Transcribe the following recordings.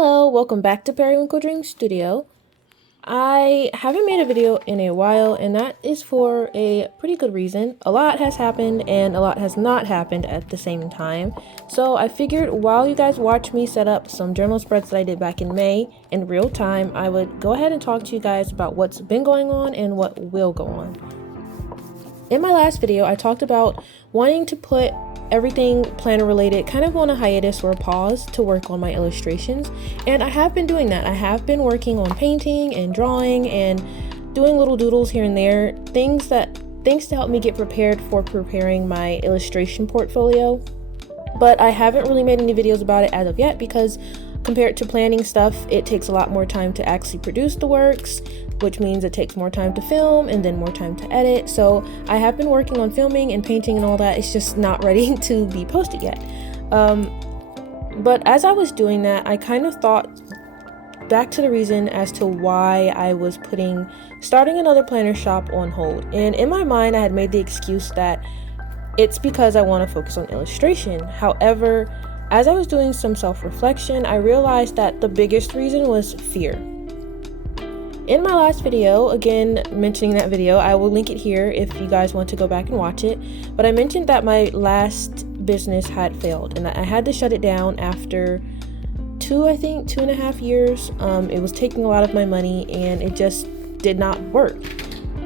Hello, welcome back to Periwinkle Dream Studio. I haven't made a video in a while, and that is for a pretty good reason. A lot has happened and a lot has not happened at the same time. So I figured while you guys watch me set up some journal spreads that I did back in May in real time, I would go ahead and talk to you guys about what's been going on and what will go on. In my last video, I talked about wanting to put everything planner related kind of on a hiatus or a pause to work on my illustrations, and I have been doing that. I have been working on painting and drawing and doing little doodles here and there, things to help me get prepared for preparing my illustration portfolio. But I haven't really made any videos about it as of yet because compared to planning stuff, it takes a lot more time to actually produce the works, which means it takes more time to film and then more time to edit. So I have been working on filming and painting and all that. It's just not ready to be posted yet. But as I was doing that, I kind of thought back to the reason as to why I was starting another planner shop on hold. And in my mind, I had made the excuse that it's because I want to focus on illustration. However, as I was doing some self-reflection, I realized that the biggest reason was fear. In my last video, again mentioning that video, I will link it here if you guys want to go back and watch it, but I mentioned that my last business had failed and that I had to shut it down after 2.5 years. It was taking a lot of my money and it just did not work.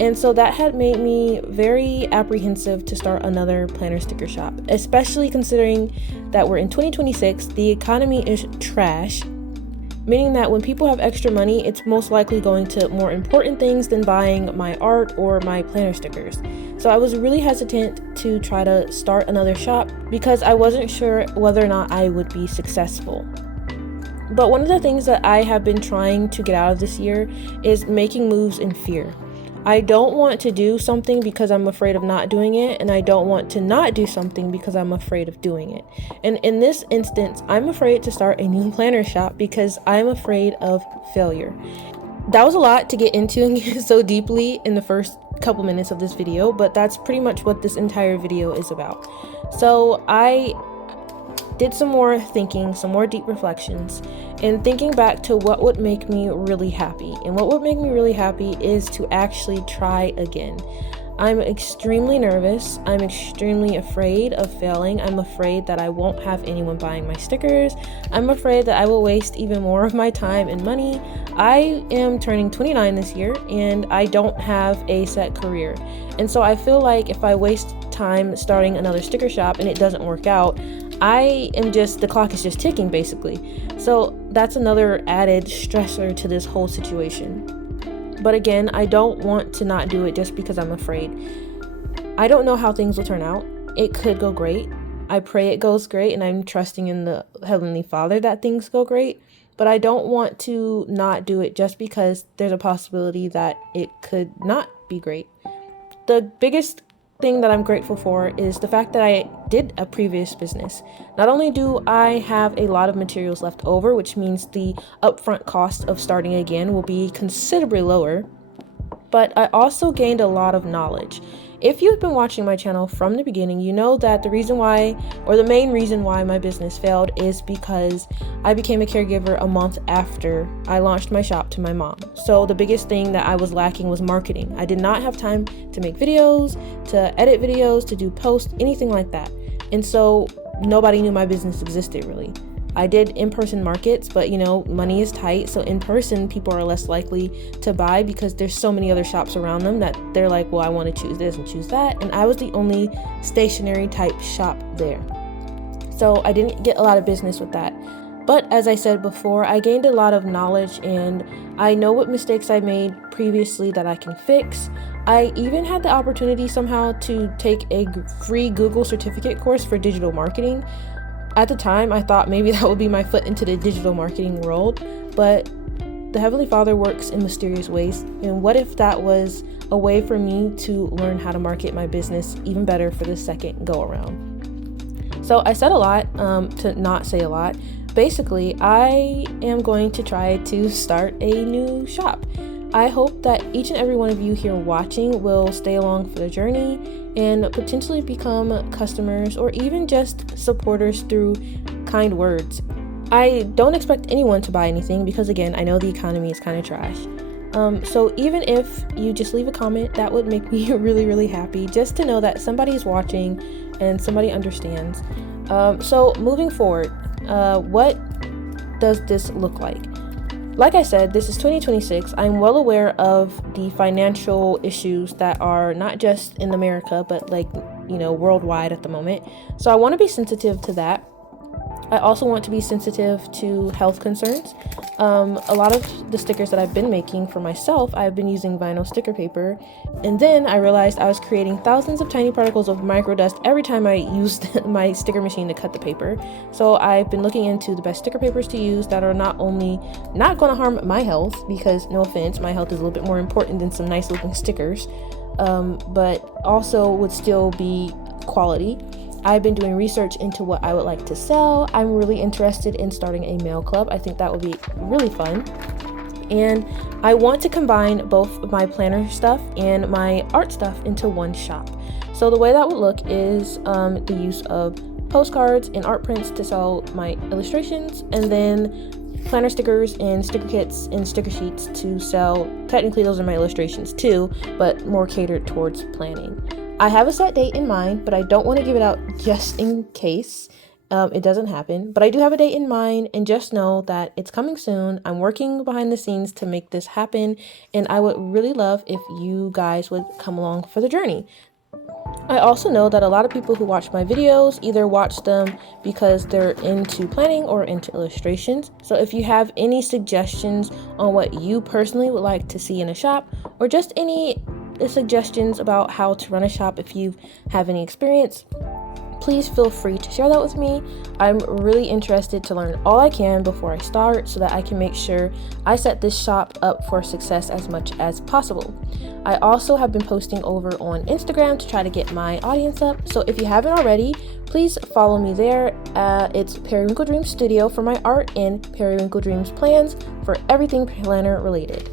And so that had made me very apprehensive to start another planner sticker shop, especially considering that we're in 2026, the economy is trash, meaning that when people have extra money, it's most likely going to more important things than buying my art or my planner stickers. So I was really hesitant to try to start another shop because I wasn't sure whether or not I would be successful. But one of the things that I have been trying to get out of this year is making moves in fear. I don't want to do something because I'm afraid of not doing it, and I don't want to not do something because I'm afraid of doing it. And in this instance, I'm afraid to start a new planner shop because I'm afraid of failure. That was a lot to get into so deeply in the first couple minutes of this video, but that's pretty much what this entire video is about. So I did some more thinking, some more deep reflections, and thinking back to what would make me really happy. And what would make me really happy is to actually try again. I'm extremely nervous. I'm extremely afraid of failing. I'm afraid that I won't have anyone buying my stickers. I'm afraid that I will waste even more of my time and money. I am turning 29 this year and I don't have a set career. And so I feel like if I waste time starting another sticker shop and it doesn't work out, the clock is just ticking basically. So that's another added stressor to this whole situation. But again, I don't want to not do it just because I'm afraid. I don't know how things will turn out. It could go great. I pray it goes great, and I'm trusting in the Heavenly Father that things go great. But I don't want to not do it just because there's a possibility that it could not be great. The biggest thing that I'm grateful for is the fact that I did a previous business. Not only do I have a lot of materials left over, which means the upfront cost of starting again will be considerably lower, but I also gained a lot of knowledge. If you've been watching my channel from the beginning, you know that the main reason why my business failed is because I became a caregiver a month after I launched my shop to my mom. So the biggest thing that I was lacking was marketing. I did not have time to make videos, to edit videos, to do posts, anything like that. And so nobody knew my business existed really. I did in-person markets, but money is tight. So in person, people are less likely to buy because there's so many other shops around them that they're like, well, I want to choose this and choose that. And I was the only stationary type shop there. So I didn't get a lot of business with that. But as I said before, I gained a lot of knowledge and I know what mistakes I made previously that I can fix. I even had the opportunity somehow to take a free Google certificate course for digital marketing. At the time, I thought maybe that would be my foot into the digital marketing world, but the Heavenly Father works in mysterious ways. And what if that was a way for me to learn how to market my business even better for the second go around? So I said a lot to not say a lot. Basically, I am going to try to start a new shop. I hope that each and every one of you here watching will stay along for the journey and potentially become customers or even just supporters through kind words. I don't expect anyone to buy anything because, again, I know the economy is kind of trash. So even if you just leave a comment, that would make me really, really happy, just to know that somebody is watching and somebody understands. So moving forward, what does this look like? Like I said, this is 2026. I'm well aware of the financial issues that are not just in America, but worldwide at the moment. So I want to be sensitive to that. I also want to be sensitive to health concerns. A lot of the stickers that I've been making for myself, I've been using vinyl sticker paper, and then I realized I was creating thousands of tiny particles of microdust every time I used my sticker machine to cut the paper. So I've been looking into the best sticker papers to use that are not only not going to harm my health, because no offense, my health is a little bit more important than some nice looking stickers, but also would still be quality. I've been doing research into what I would like to sell. I'm really interested in starting a mail club. I think that would be really fun. And I want to combine both my planner stuff and my art stuff into one shop. So the way that would look is the use of postcards and art prints to sell my illustrations, and then planner stickers and sticker kits and sticker sheets to sell. Technically those are my illustrations too, but more catered towards planning. I have a set date in mind, but I don't want to give it out just in case it doesn't happen. But I do have a date in mind, and just know that it's coming soon. I'm working behind the scenes to make this happen, and I would really love if you guys would come along for the journey. I also know that a lot of people who watch my videos either watch them because they're into planning or into illustrations. So if you have any suggestions on what you personally would like to see in a shop, or just any suggestions about how to run a shop if you have any experience, please feel free to share that with me. I'm really interested to learn all I can before I start, so that I can make sure I set this shop up for success as much as possible. I also have been posting over on Instagram to try to get my audience up, so if you haven't already, please follow me there. It's Periwinkle Dreams Studio for my art, and Periwinkle Dreams Plans for everything planner related.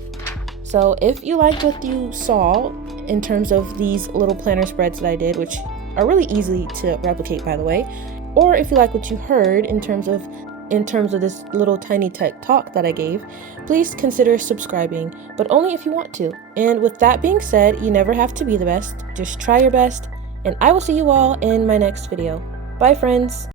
So if you liked what you saw in terms of these little planner spreads that I did, which are really easy to replicate, by the way, or if you like what you heard in terms of this little tiny tech talk that I gave, please consider subscribing, but only if you want to. And with that being said, you never have to be the best, just try your best, and I will see you all in my next video. Bye, friends.